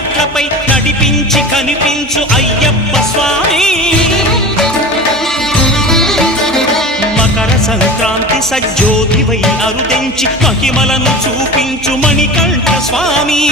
మెట్లపై నడిపించి కనిపించు అయ్యప్ప స్వామి మకర సంక్రాంతి సజ్జోతివై అరుదెంచి మహిమలను చూపించు మణికంఠ స్వామి